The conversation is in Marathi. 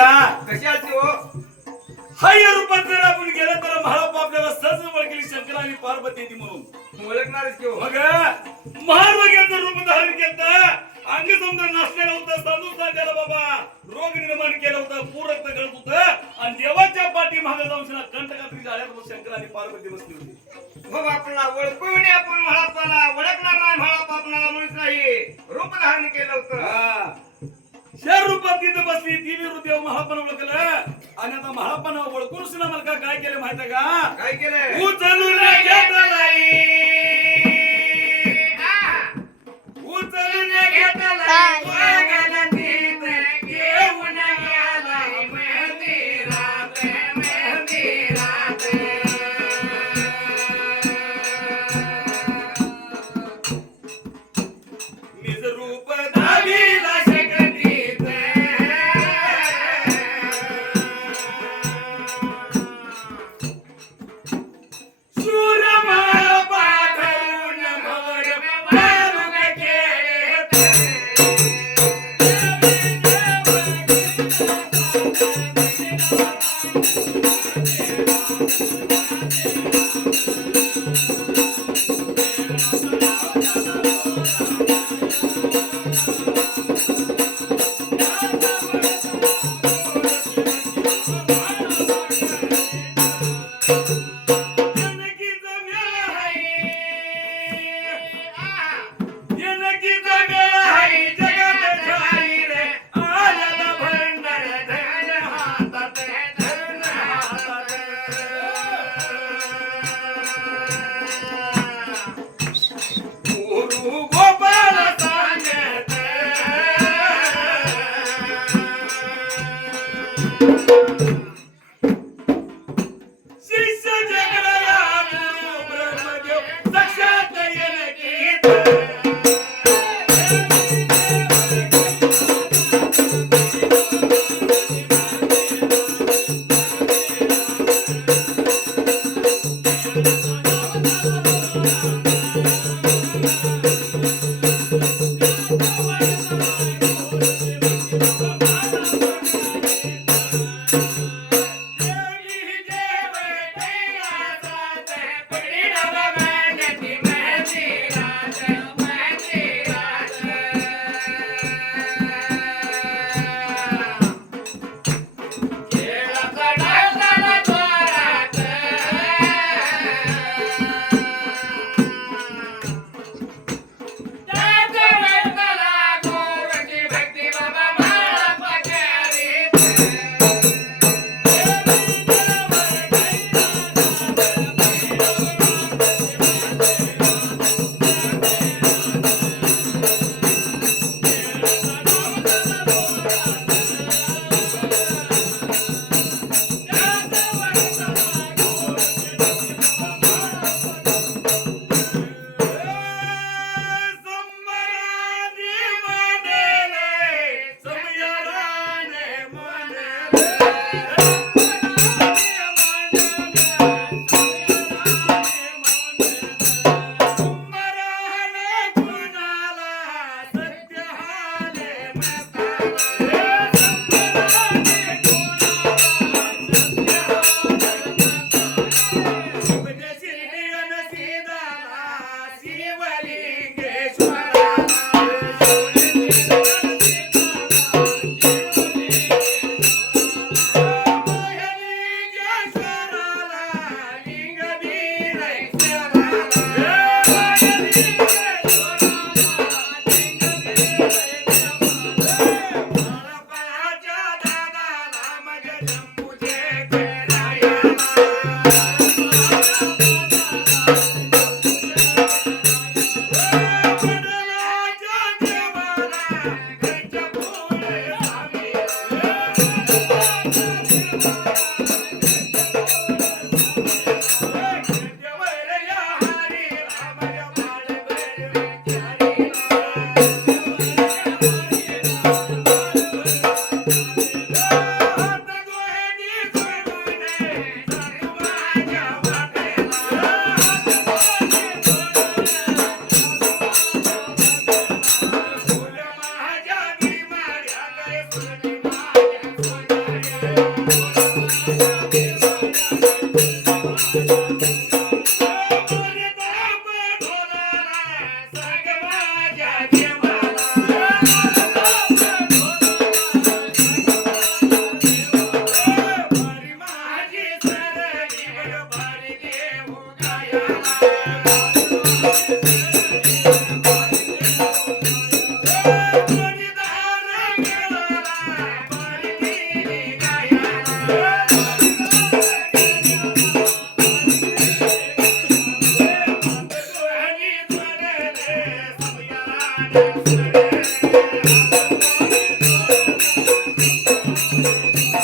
का कशाची हो हाय रूपात जर आपण गेलं तर महाराज आपल्याला सहज ओळखली शंकर आणि पार्वती ती म्हणून ओळखणारच की हो मग महाराजांचं रूप धारण केलं अंग समजा नसलेलं होतं साधूचा त्याला बाबा रोग निर्माण केलं होतं पूर रक्त गळत होतं आणि देवाच्या पाठी मागे जाऊन कंटकात्री जाळ्यात शंकर आणि पार्वती बसली होती हो आपला ओळखून आपण महापाला ओळखणार नाही महाप आपणाला म्हणत नाही रूप धारण केलं होतं शहर रूपात तिथे बसली ती विरुद्ध महापण ओळखलं आणि आता महापण ओळखून सुद्धा मला काय केलं माहिती का काय केलं उचलून घेतलाई उचलून घेतलाई वागाला तिथे घेऊन गेलाई मंदिरात मंदिरात निज रूप दावीला शकतीत सूरमाळ पाठवून भवर मारुग केलेत रे